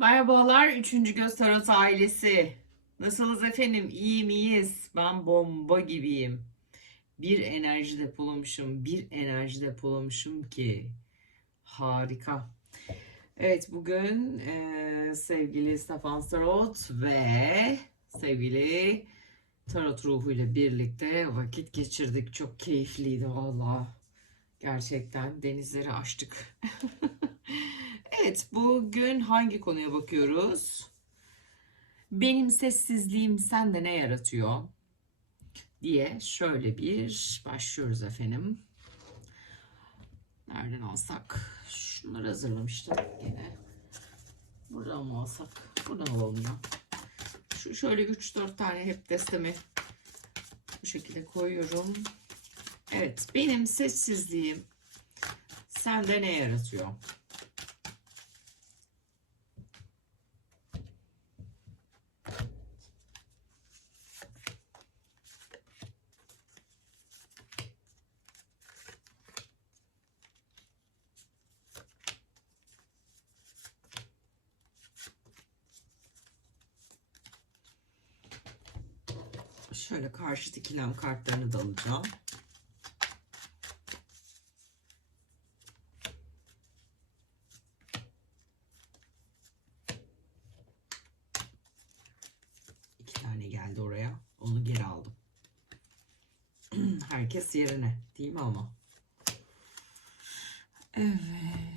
Merhabalar 3. Göz Tarot ailesi. Nasılsınız efendim? İyi miyiz? Ben bomba gibiyim. Bir enerji depolamışım, bir enerji depolamışım ki harika. Evet bugün eee, sevgili Stefan Tarot ve sevgili Tarot Ruhu ile birlikte vakit geçirdik. Çok keyifliydi valla. Gerçekten denizleri aştık. Evet, bugün hangi konuya bakıyoruz? Benim sessizliğim sende ne yaratıyor? diye şöyle bir başlıyoruz efendim. Nereden alsak? Şunları hazırlamıştım yine. Buradan mı alsak? Buradan alalım ya. Şu şöyle 3-4 tane hep destemi bu şekilde koyuyorum. Evet, benim sessizliğim sende ne yaratıyor? Şöyle karşı ikilem kartlarını da alacağım. İki tane geldi oraya. Onu geri aldım. Herkes yerine değil mi ama? Evet.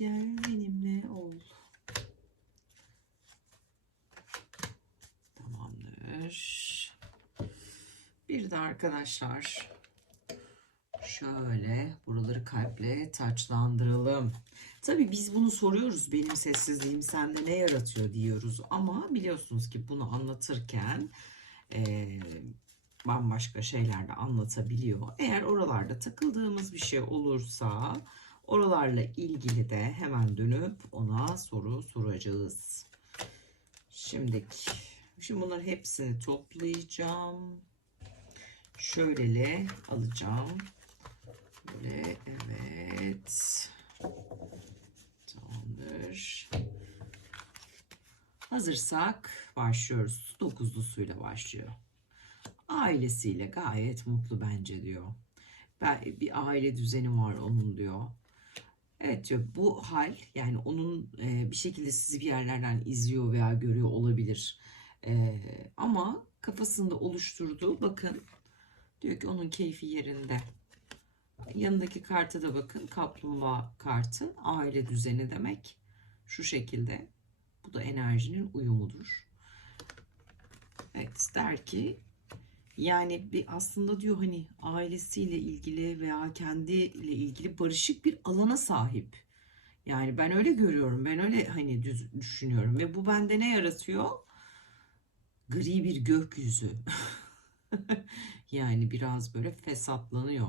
Gel benimle ol. Tamamdır. Bir de arkadaşlar şöyle buraları kalple taçlandıralım. Tabii biz bunu soruyoruz. Benim sessizliğim sende ne yaratıyor diyoruz. Ama biliyorsunuz ki bunu anlatırken eee, bambaşka şeyler de anlatabiliyor. Eğer oralarda takıldığımız bir şey olursa oralarla ilgili de hemen dönüp ona soru soracağız. Şimdiki Şimdi bunların hepsini toplayacağım. Şöyle alacağım. Böyle evet. Tamamdır. Hazırsak başlıyoruz. Dokuzlusuyla başlıyor. Ailesiyle gayet mutlu bence diyor. Ben, bir aile düzeni var onun diyor. Evet diyor bu hal yani onun e, bir şekilde sizi bir yerlerden izliyor veya görüyor olabilir. E, ama kafasında oluşturduğu bakın diyor ki onun keyfi yerinde. Yanındaki karta da bakın kaplumbağa kartı aile düzeni demek. Şu şekilde bu da enerjinin uyumudur. Evet der ki yani bir aslında diyor hani ailesiyle ilgili veya kendiyle ilgili barışık bir alana sahip. Yani ben öyle görüyorum. Ben öyle hani düz düşünüyorum ve bu bende ne yaratıyor? Gri bir gökyüzü. yani biraz böyle fesatlanıyor.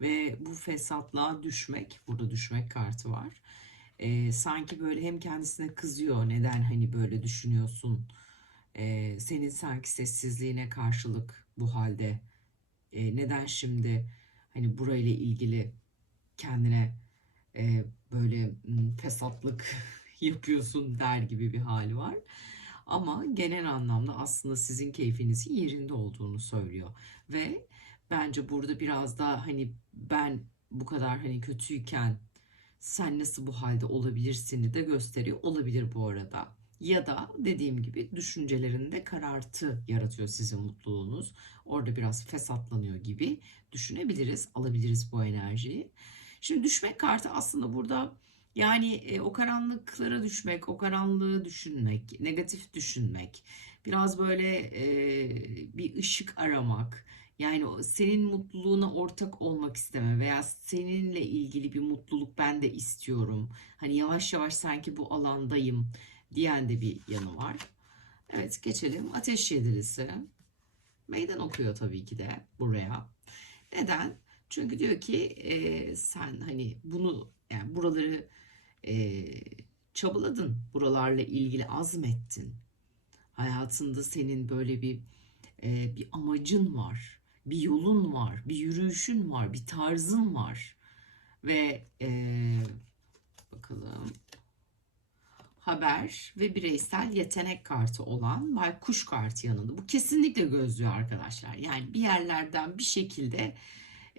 Ve bu fesatlığa düşmek, burada düşmek kartı var. Ee, sanki böyle hem kendisine kızıyor. Neden hani böyle düşünüyorsun? Ee, senin sanki sessizliğine karşılık bu halde e, neden şimdi hani burayla ilgili kendine e, böyle fesatlık yapıyorsun der gibi bir hali var. Ama genel anlamda aslında sizin keyfinizin yerinde olduğunu söylüyor. Ve bence burada biraz daha hani ben bu kadar hani kötüyken sen nasıl bu halde olabilirsin de gösteriyor. Olabilir bu arada. Ya da dediğim gibi düşüncelerinde karartı yaratıyor sizin mutluluğunuz. Orada biraz fesatlanıyor gibi düşünebiliriz, alabiliriz bu enerjiyi. Şimdi düşmek kartı aslında burada yani e, o karanlıklara düşmek, o karanlığı düşünmek, negatif düşünmek, biraz böyle e, bir ışık aramak, yani senin mutluluğuna ortak olmak isteme veya seninle ilgili bir mutluluk ben de istiyorum. Hani yavaş yavaş sanki bu alandayım diyen de bir yanı var. Evet geçelim. Ateş yedilisi. Meydan okuyor tabii ki de buraya. Neden? Çünkü diyor ki e, sen hani bunu yani buraları e, çabaladın. Buralarla ilgili azmettin. Hayatında senin böyle bir e, bir amacın var, bir yolun var, bir yürüyüşün var, bir tarzın var ve e, bakalım haber ve bireysel yetenek kartı olan baykuş kartı yanında. Bu kesinlikle gözlüyor arkadaşlar. Yani bir yerlerden bir şekilde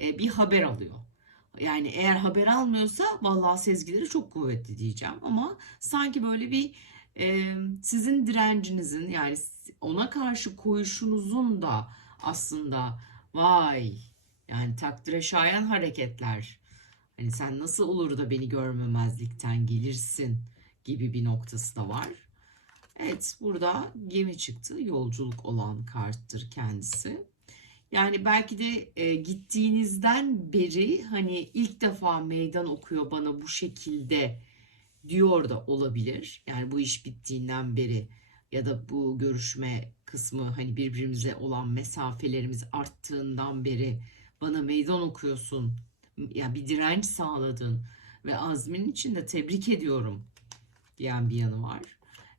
e, bir haber alıyor. Yani eğer haber almıyorsa vallahi sezgileri çok kuvvetli diyeceğim ama sanki böyle bir e, sizin direncinizin yani ona karşı koyuşunuzun da aslında vay yani takdire şayan hareketler. Hani sen nasıl olur da beni görmemezlikten gelirsin gibi bir noktası da var. Evet burada gemi çıktı. Yolculuk olan karttır kendisi. Yani belki de e, gittiğinizden beri hani ilk defa meydan okuyor bana bu şekilde diyor da olabilir. Yani bu iş bittiğinden beri ya da bu görüşme kısmı hani birbirimize olan mesafelerimiz arttığından beri bana meydan okuyorsun. Ya bir direnç sağladın ve azmin için de tebrik ediyorum diyen bir yanı var.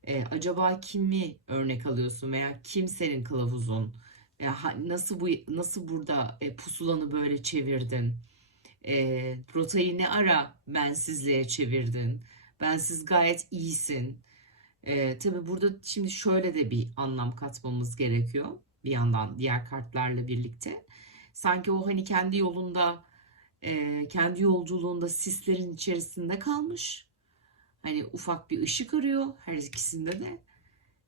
E, acaba kimi örnek alıyorsun veya kim senin kılavuzun? E, nasıl bu nasıl burada e, pusulanı böyle çevirdin? E, rotayı ne ara bensizliğe çevirdin? Bensiz gayet iyisin. E, tabii burada şimdi şöyle de bir anlam katmamız gerekiyor. Bir yandan diğer kartlarla birlikte. Sanki o hani kendi yolunda, e, kendi yolculuğunda sislerin içerisinde kalmış. Hani ufak bir ışık arıyor her ikisinde de.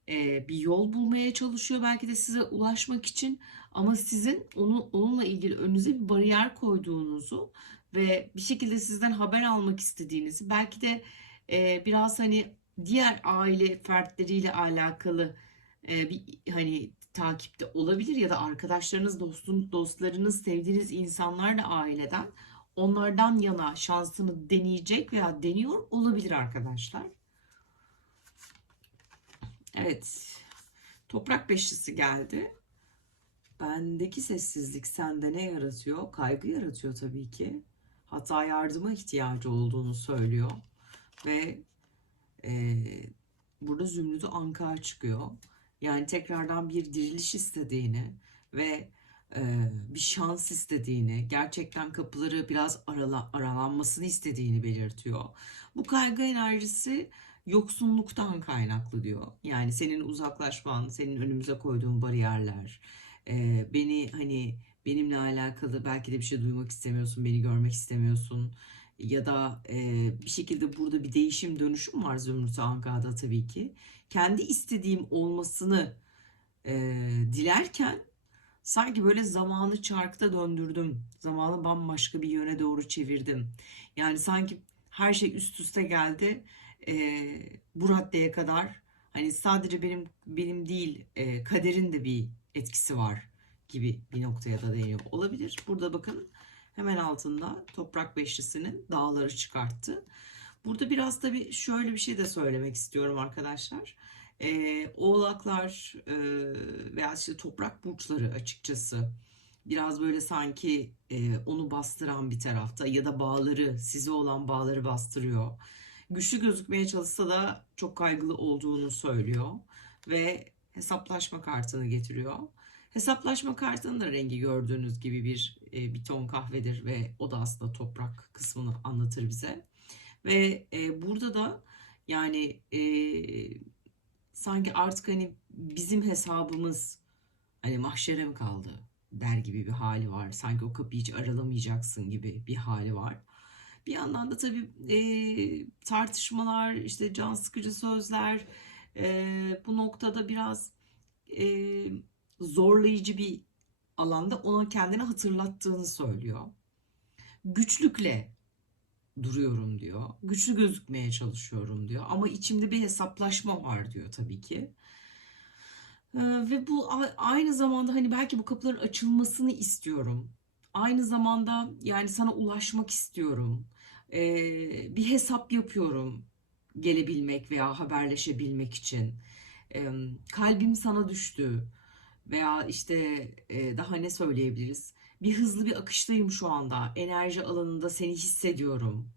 Ee, bir yol bulmaya çalışıyor belki de size ulaşmak için ama sizin onu onunla ilgili önünüze bir bariyer koyduğunuzu ve bir şekilde sizden haber almak istediğinizi belki de e, biraz hani diğer aile fertleriyle alakalı e, bir hani takipte olabilir ya da arkadaşlarınız, dostun, dostlarınız, sevdiğiniz insanlar da aileden onlardan yana şansını deneyecek veya deniyor olabilir arkadaşlar. Evet. Toprak beşlisi geldi. Bendeki sessizlik sende ne yaratıyor? Kaygı yaratıyor tabii ki. Hatta yardıma ihtiyacı olduğunu söylüyor. Ve e, burada Zümrüt'ü Anka çıkıyor. Yani tekrardan bir diriliş istediğini ve bir şans istediğini, gerçekten kapıları biraz arala, aralanmasını istediğini belirtiyor. Bu kaygı enerjisi yoksunluktan kaynaklı diyor. Yani senin uzaklaşman, senin önümüze koyduğun bariyerler, beni hani benimle alakalı belki de bir şey duymak istemiyorsun, beni görmek istemiyorsun ya da bir şekilde burada bir değişim dönüşüm var Zümrüt Anka'da tabii ki. Kendi istediğim olmasını dilerken sanki böyle zamanı çarkta döndürdüm. Zamanı bambaşka bir yöne doğru çevirdim. Yani sanki her şey üst üste geldi. E, bu raddeye kadar hani sadece benim benim değil e, kaderin de bir etkisi var gibi bir noktaya da değiniyor olabilir. Burada bakın hemen altında toprak beşlisinin dağları çıkarttı. Burada biraz tabii şöyle bir şey de söylemek istiyorum arkadaşlar. Ee, oğlaklar e, veya işte toprak burçları açıkçası biraz böyle sanki e, onu bastıran bir tarafta ya da bağları size olan bağları bastırıyor. Güçlü gözükmeye çalışsa da çok kaygılı olduğunu söylüyor ve hesaplaşma kartını getiriyor. Hesaplaşma kartının da rengi gördüğünüz gibi bir e, bir ton kahvedir ve o da aslında toprak kısmını anlatır bize. Ve e, burada da yani e, sanki artık hani bizim hesabımız hani mahşere mi kaldı der gibi bir hali var. Sanki o kapıyı hiç aralamayacaksın gibi bir hali var. Bir yandan da tabii e, tartışmalar, işte can sıkıcı sözler e, bu noktada biraz e, zorlayıcı bir alanda ona kendini hatırlattığını söylüyor. Güçlükle duruyorum diyor. Güçlü gözükmeye çalışıyorum diyor. Ama içimde bir hesaplaşma var diyor tabii ki. Ee, ve bu aynı zamanda hani belki bu kapıların açılmasını istiyorum. Aynı zamanda yani sana ulaşmak istiyorum. Ee, bir hesap yapıyorum gelebilmek veya haberleşebilmek için. Ee, kalbim sana düştü veya işte e, daha ne söyleyebiliriz? Bir hızlı bir akıştayım şu anda. Enerji alanında seni hissediyorum.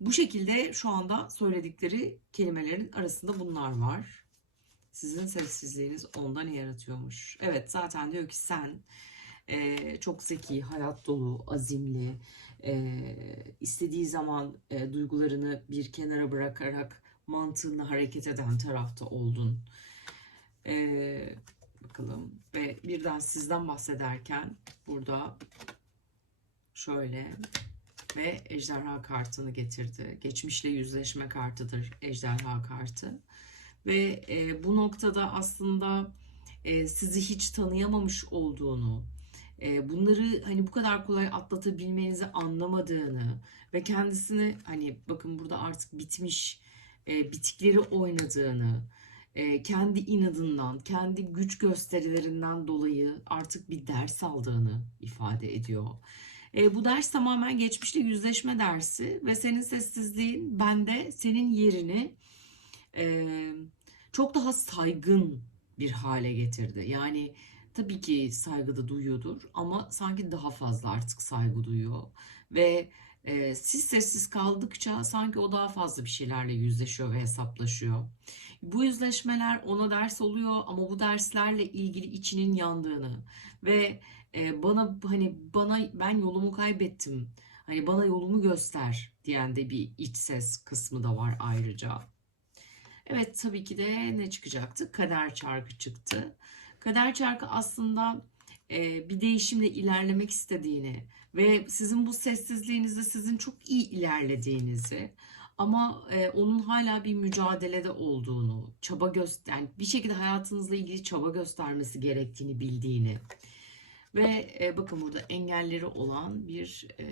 Bu şekilde şu anda söyledikleri kelimelerin arasında bunlar var. Sizin sessizliğiniz onda ne yaratıyormuş? Evet zaten diyor ki sen e, çok zeki, hayat dolu, azimli, e, istediği zaman e, duygularını bir kenara bırakarak mantığını hareket eden tarafta oldun. E, bakalım ve birden sizden bahsederken burada şöyle ve ejderha kartını getirdi. Geçmişle yüzleşme kartıdır ejderha kartı. Ve e, bu noktada aslında e, sizi hiç tanıyamamış olduğunu, e, bunları hani bu kadar kolay atlatabilmenizi anlamadığını ve kendisini hani bakın burada artık bitmiş e, bitikleri oynadığını, kendi inadından, kendi güç gösterilerinden dolayı artık bir ders aldığını ifade ediyor. E, bu ders tamamen geçmişle yüzleşme dersi ve senin sessizliğin bende senin yerini e, çok daha saygın bir hale getirdi. Yani tabii ki saygıda duyuyordur ama sanki daha fazla artık saygı duyuyor ve e, siz sessiz kaldıkça sanki o daha fazla bir şeylerle yüzleşiyor ve hesaplaşıyor. Bu yüzleşmeler ona ders oluyor ama bu derslerle ilgili içinin yandığını ve e, bana hani bana ben yolumu kaybettim. Hani bana yolumu göster diyen de bir iç ses kısmı da var ayrıca. Evet tabii ki de ne çıkacaktı? Kader çarkı çıktı. Kader çarkı aslında e, bir değişimle ilerlemek istediğini ve sizin bu sessizliğinizde sizin çok iyi ilerlediğinizi ama e, onun hala bir mücadelede olduğunu, çaba göster yani bir şekilde hayatınızla ilgili çaba göstermesi gerektiğini bildiğini ve e, bakın burada engelleri olan bir e,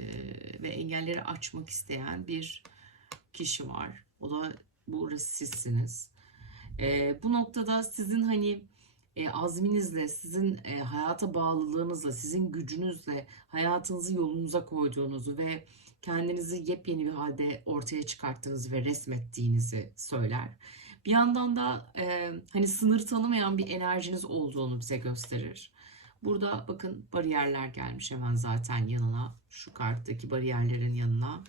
ve engelleri açmak isteyen bir kişi var. O da burası sizsiniz. E, bu noktada sizin hani e, azminizle, sizin e, hayata bağlılığınızla, sizin gücünüzle hayatınızı yolunuza koyduğunuzu ve kendinizi yepyeni bir halde ortaya çıkarttığınızı ve resmettiğinizi söyler. Bir yandan da e, hani sınır tanımayan bir enerjiniz olduğunu bize gösterir. Burada bakın bariyerler gelmiş hemen zaten yanına. Şu karttaki bariyerlerin yanına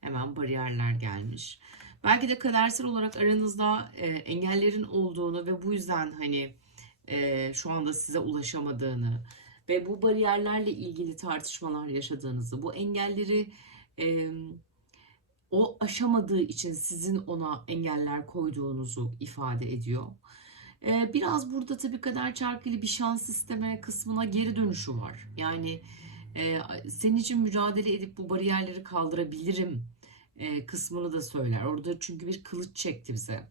hemen bariyerler gelmiş. Belki de kadersel olarak aranızda e, engellerin olduğunu ve bu yüzden hani e, şu anda size ulaşamadığını ve bu bariyerlerle ilgili tartışmalar yaşadığınızı, bu engelleri e, o aşamadığı için sizin ona engeller koyduğunuzu ifade ediyor. E, biraz burada tabii kader çarkıyla bir şans isteme kısmına geri dönüşü var. Yani e, senin için mücadele edip bu bariyerleri kaldırabilirim e, kısmını da söyler. Orada çünkü bir kılıç çekti bize.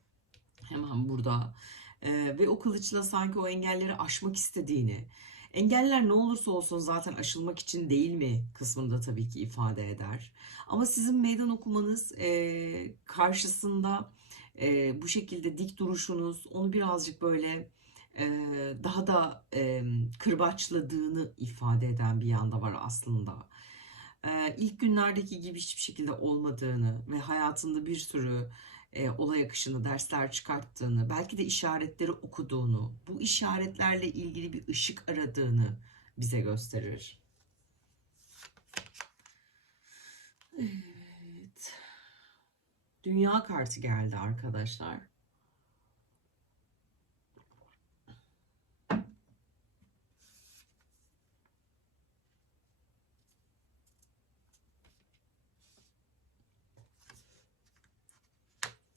Hemen burada. E, ve o kılıçla sanki o engelleri aşmak istediğini, engeller ne olursa olsun zaten aşılmak için değil mi kısmını da tabii ki ifade eder. Ama sizin meydan okumanız e, karşısında e, bu şekilde dik duruşunuz onu birazcık böyle e, daha da e, kırbaçladığını ifade eden bir yanda var aslında. E, ilk günlerdeki gibi hiçbir şekilde olmadığını ve hayatında bir sürü e, olay akışını, dersler çıkarttığını, belki de işaretleri okuduğunu, bu işaretlerle ilgili bir ışık aradığını bize gösterir. Evet. Dünya kartı geldi arkadaşlar.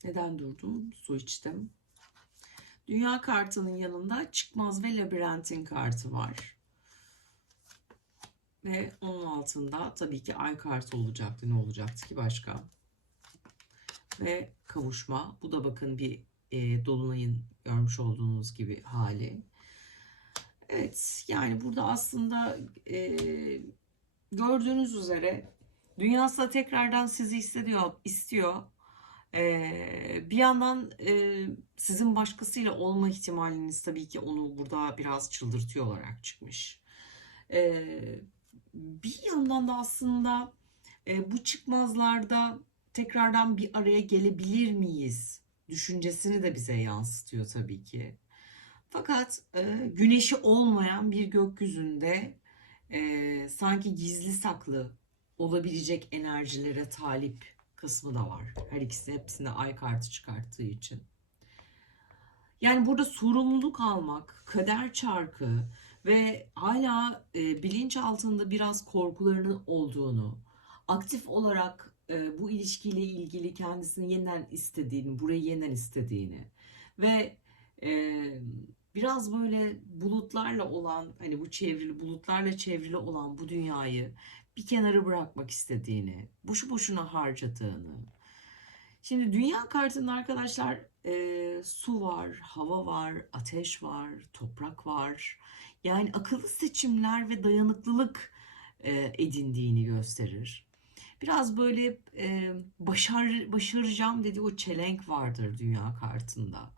Neden durdum? Su içtim. Dünya kartının yanında çıkmaz ve labirentin kartı var. Ve onun altında tabii ki ay kartı olacaktı. Ne olacaktı ki başka? Ve kavuşma. Bu da bakın bir e, dolunayın görmüş olduğunuz gibi hali. Evet yani burada aslında e, gördüğünüz üzere dünyası tekrardan sizi hissediyor, istiyor. Ee, bir yandan e, sizin başkasıyla olma ihtimaliniz tabii ki onu burada biraz çıldırtıyor olarak çıkmış. Ee, bir yandan da aslında e, bu çıkmazlarda tekrardan bir araya gelebilir miyiz düşüncesini de bize yansıtıyor tabii ki. Fakat e, güneşi olmayan bir gökyüzünde e, sanki gizli saklı olabilecek enerjilere talip kısmı da var. Her ikisi hepsinde ay kartı çıkarttığı için. Yani burada sorumluluk almak, kader çarkı ve hala e, bilinç altında biraz korkularının olduğunu, aktif olarak e, bu ilişkiyle ilgili kendisini yeniden istediğini, burayı yeniden istediğini ve e, biraz böyle bulutlarla olan, hani bu çevrili bulutlarla çevrili olan bu dünyayı bir kenara bırakmak istediğini, boşu boşuna harcadığını. Şimdi dünya kartında arkadaşlar e, su var, hava var, ateş var, toprak var. Yani akıllı seçimler ve dayanıklılık e, edindiğini gösterir. Biraz böyle e, başar, başaracağım dediği o çelenk vardır dünya kartında.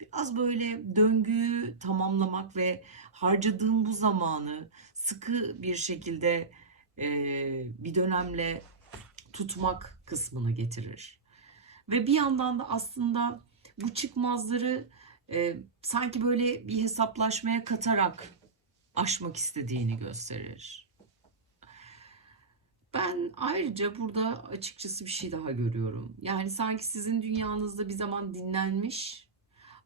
Biraz böyle döngüyü tamamlamak ve harcadığım bu zamanı sıkı bir şekilde e, bir dönemle tutmak kısmını getirir. Ve bir yandan da aslında bu çıkmazları e, sanki böyle bir hesaplaşmaya katarak aşmak istediğini gösterir. Ben ayrıca burada açıkçası bir şey daha görüyorum. Yani sanki sizin dünyanızda bir zaman dinlenmiş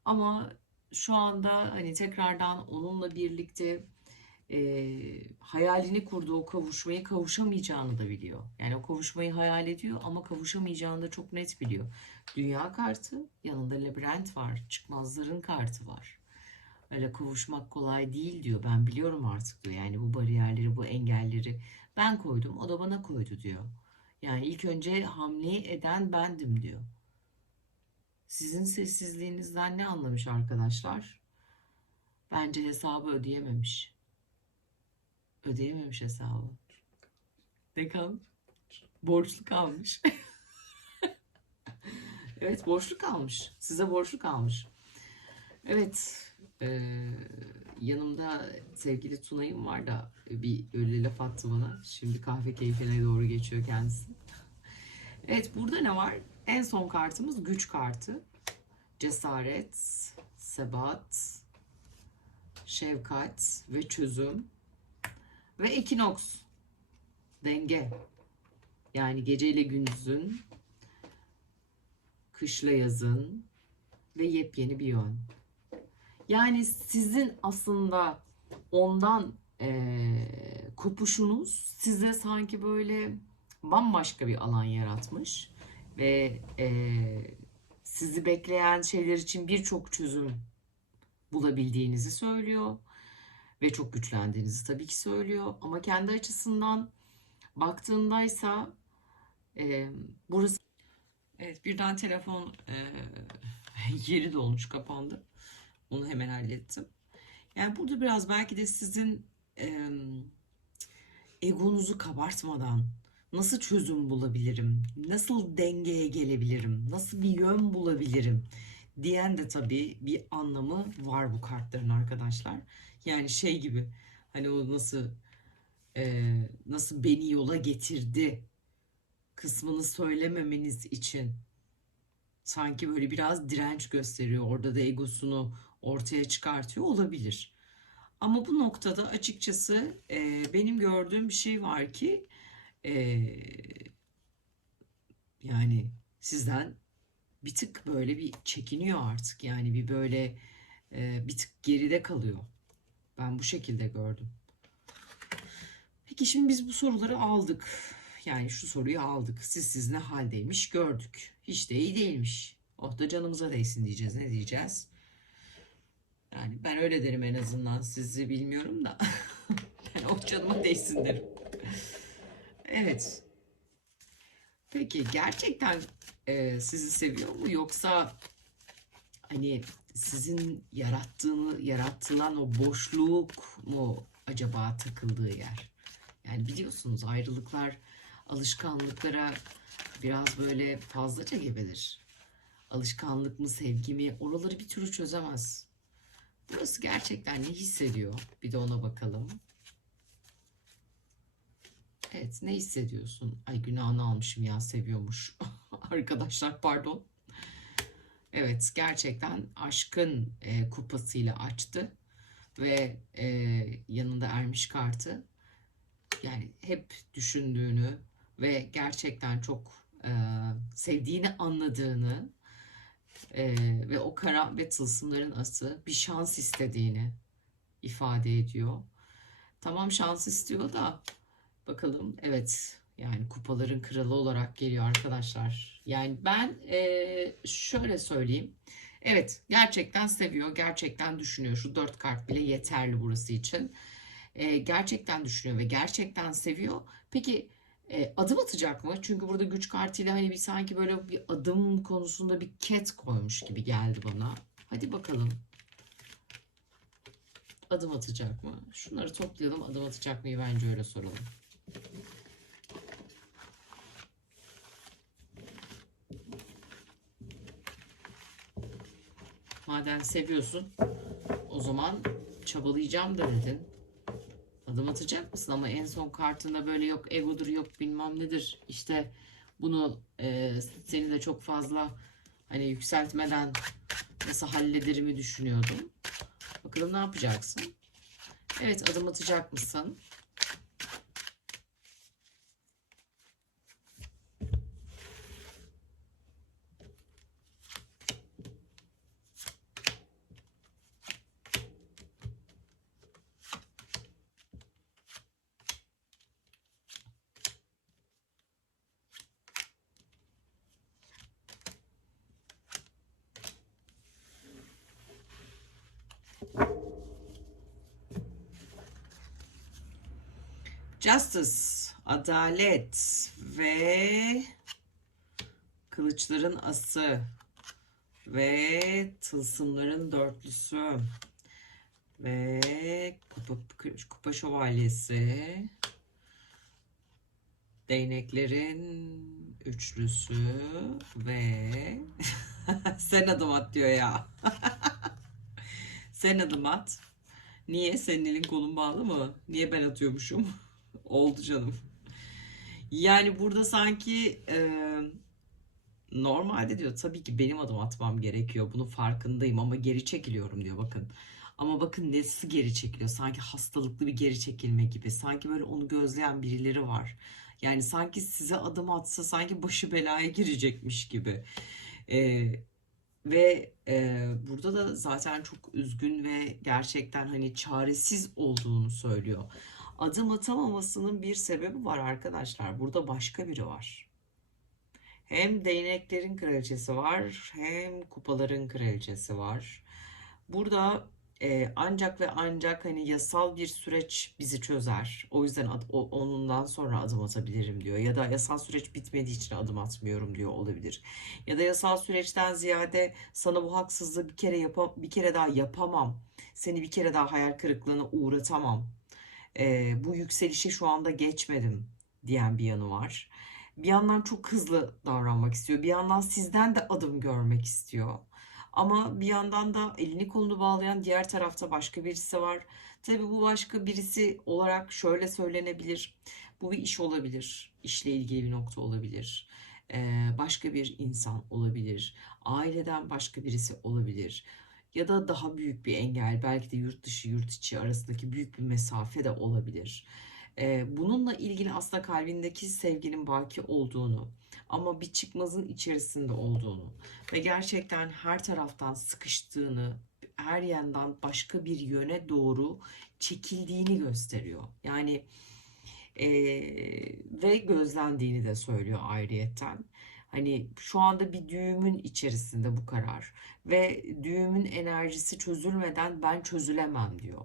ama şu anda hani tekrardan onunla birlikte e, hayalini kurduğu kavuşmayı kavuşamayacağını da biliyor. Yani o kavuşmayı hayal ediyor ama kavuşamayacağını da çok net biliyor. Dünya kartı yanında labirent var. Çıkmazların kartı var. Öyle kavuşmak kolay değil diyor. Ben biliyorum artık diyor. Yani bu bariyerleri, bu engelleri ben koydum. O da bana koydu diyor. Yani ilk önce hamleyi eden bendim diyor. Sizin sessizliğinizden ne anlamış arkadaşlar? Bence hesabı ödeyememiş. Ödeyememiş hesabı. Ne kalmış? Borçlu kalmış. evet borçlu kalmış. Size borçlu kalmış. Evet. e, yanımda sevgili Tunay'ım var da bir öyle laf attı bana. Şimdi kahve keyfine doğru geçiyor kendisi. Evet burada ne var? En son kartımız güç kartı. Cesaret, sebat, şefkat ve çözüm. Ve ekinoks. Denge. Yani geceyle gündüzün, kışla yazın ve yepyeni bir yön. Yani sizin aslında ondan eee, kopuşunuz size sanki böyle bambaşka bir alan yaratmış ve eee, sizi bekleyen şeyler için birçok çözüm bulabildiğinizi söylüyor ve çok güçlendiğinizi tabii ki söylüyor. Ama kendi açısından baktığındaysa eee burası evet birden telefon eee, yeri dolmuş kapandı. Onu hemen hallettim. Yani burada biraz belki de sizin eee, egonuzu kabartmadan nasıl çözüm bulabilirim, nasıl dengeye gelebilirim, nasıl bir yön bulabilirim diyen de tabii bir anlamı var bu kartların arkadaşlar. Yani şey gibi hani o nasıl eee, nasıl beni yola getirdi kısmını söylememeniz için sanki böyle biraz direnç gösteriyor. Orada da egosunu ortaya çıkartıyor olabilir. Ama bu noktada açıkçası e, benim gördüğüm bir şey var ki e, yani sizden bir tık böyle bir çekiniyor artık. Yani bir böyle e, bir tık geride kalıyor. Ben bu şekilde gördüm. Peki şimdi biz bu soruları aldık. Yani şu soruyu aldık. Siz siz ne haldeymiş gördük. Hiç de iyi değilmiş. Oh da canımıza değsin diyeceğiz. Ne diyeceğiz? Yani ben öyle derim en azından. Sizi bilmiyorum da. ben oh canıma değsin derim. Evet. Peki gerçekten e, sizi seviyor mu yoksa hani sizin yarattığını yaratılan o boşluk mu acaba takıldığı yer? Yani biliyorsunuz ayrılıklar alışkanlıklara biraz böyle fazlaca gebedir. Alışkanlık mı sevgi mi oraları bir türlü çözemez. Burası gerçekten ne hissediyor? Bir de ona bakalım. Evet ne hissediyorsun? Ay günahını almışım ya seviyormuş. Arkadaşlar pardon. Evet gerçekten aşkın e, kupasıyla açtı. Ve e, yanında ermiş kartı. Yani hep düşündüğünü ve gerçekten çok e, sevdiğini anladığını e, ve o kara ve tılsımların ası bir şans istediğini ifade ediyor. Tamam şans istiyor da bakalım evet yani kupaların kralı olarak geliyor arkadaşlar. Yani ben e, şöyle söyleyeyim. Evet gerçekten seviyor, gerçekten düşünüyor. Şu dört kart bile yeterli burası için. E, gerçekten düşünüyor ve gerçekten seviyor. Peki e, adım atacak mı? Çünkü burada güç kartıyla hani bir sanki böyle bir adım konusunda bir ket koymuş gibi geldi bana. Hadi bakalım. Adım atacak mı? Şunları toplayalım. Adım atacak mı? Bence öyle soralım. Madem seviyorsun, o zaman çabalayacağım da dedin. Adım atacak mısın? Ama en son kartında böyle yok egodur yok bilmem nedir. İşte bunu e, seni de çok fazla hani yükseltmeden nasıl hallederimi düşünüyordum. Bakalım ne yapacaksın? Evet adım atacak mısın? Justice, adalet ve kılıçların ası ve tılsımların dörtlüsü ve kupa, kupa şövalyesi değneklerin üçlüsü ve sen adım at diyor ya. sen adım at. Niye? Senin elin kolun bağlı mı? Niye ben atıyormuşum? Oldu canım. Yani burada sanki e, normalde diyor tabii ki benim adım atmam gerekiyor. Bunun farkındayım ama geri çekiliyorum diyor bakın. Ama bakın nasıl geri çekiliyor? Sanki hastalıklı bir geri çekilme gibi. Sanki böyle onu gözleyen birileri var. Yani sanki size adım atsa sanki başı belaya girecekmiş gibi. E, ve e, burada da zaten çok üzgün ve gerçekten hani çaresiz olduğunu söylüyor adım atamamasının bir sebebi var arkadaşlar. Burada başka biri var. Hem değneklerin kraliçesi var hem kupaların kraliçesi var. Burada e, ancak ve ancak hani yasal bir süreç bizi çözer. O yüzden ad, o, onundan sonra adım atabilirim diyor. Ya da yasal süreç bitmediği için adım atmıyorum diyor olabilir. Ya da yasal süreçten ziyade sana bu haksızlığı bir kere yapa, bir kere daha yapamam. Seni bir kere daha hayal kırıklığına uğratamam e, bu yükselişe şu anda geçmedim diyen bir yanı var. Bir yandan çok hızlı davranmak istiyor. Bir yandan sizden de adım görmek istiyor. Ama bir yandan da elini kolunu bağlayan diğer tarafta başka birisi var. Tabii bu başka birisi olarak şöyle söylenebilir. Bu bir iş olabilir. İşle ilgili bir nokta olabilir. Ee, başka bir insan olabilir. Aileden başka birisi olabilir ya da daha büyük bir engel belki de yurt dışı yurt içi arasındaki büyük bir mesafe de olabilir. Bununla ilgili aslında kalbindeki sevginin baki olduğunu ama bir çıkmazın içerisinde olduğunu ve gerçekten her taraftan sıkıştığını, her yandan başka bir yöne doğru çekildiğini gösteriyor. Yani e, ve gözlendiğini de söylüyor ayrıyetten. Hani şu anda bir düğümün içerisinde bu karar ve düğümün enerjisi çözülmeden ben çözülemem diyor.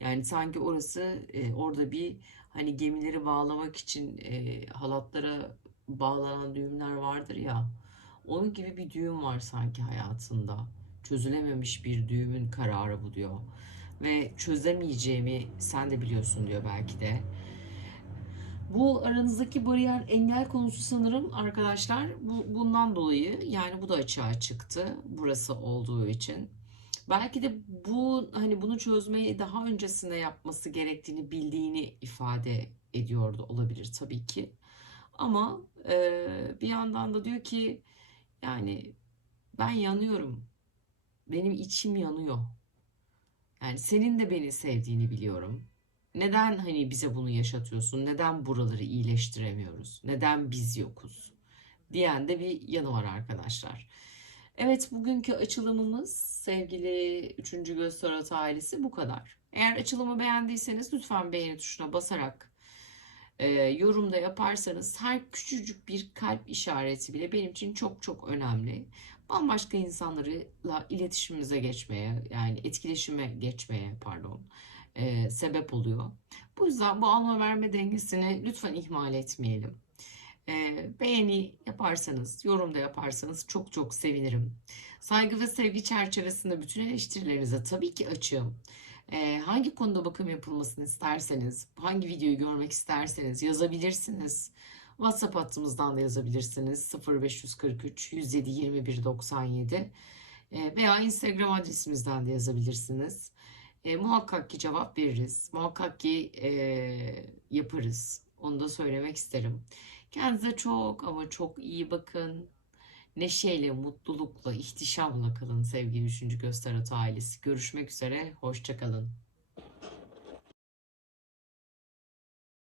Yani sanki orası e, orada bir hani gemileri bağlamak için e, halatlara bağlanan düğümler vardır ya. Onun gibi bir düğüm var sanki hayatında. Çözülememiş bir düğümün kararı bu diyor. Ve çözemeyeceğimi sen de biliyorsun diyor belki de. Bu aranızdaki bariyer engel konusu sanırım arkadaşlar bu, bundan dolayı yani bu da açığa çıktı burası olduğu için. Belki de bu hani bunu çözmeyi daha öncesinde yapması gerektiğini bildiğini ifade ediyordu olabilir tabii ki. Ama e, bir yandan da diyor ki yani ben yanıyorum. Benim içim yanıyor. Yani senin de beni sevdiğini biliyorum. Neden hani bize bunu yaşatıyorsun? Neden buraları iyileştiremiyoruz? Neden biz yokuz? diyen de bir yanı var arkadaşlar. Evet bugünkü açılımımız sevgili 3. Göz Tarot ailesi bu kadar. Eğer açılımı beğendiyseniz lütfen beğeni tuşuna basarak e, yorumda yaparsanız her küçücük bir kalp işareti bile benim için çok çok önemli. Bambaşka insanlarla iletişimimize geçmeye yani etkileşime geçmeye pardon e, sebep oluyor. Bu yüzden bu alma verme dengesini lütfen ihmal etmeyelim. E, beğeni yaparsanız, yorum da yaparsanız çok çok sevinirim. Saygı ve sevgi çerçevesinde bütün eleştirilerinize tabii ki açığım. E, hangi konuda bakım yapılmasını isterseniz, hangi videoyu görmek isterseniz yazabilirsiniz. WhatsApp hattımızdan da yazabilirsiniz. 0543 107 21 97 E, veya Instagram adresimizden de yazabilirsiniz. E, muhakkak ki cevap veririz. Muhakkak ki e, yaparız. Onu da söylemek isterim. Kendinize çok ama çok iyi bakın. Neşeyle, mutlulukla, ihtişamla kalın sevgili 3. Göz Tarot ailesi. Görüşmek üzere, hoşça kalın.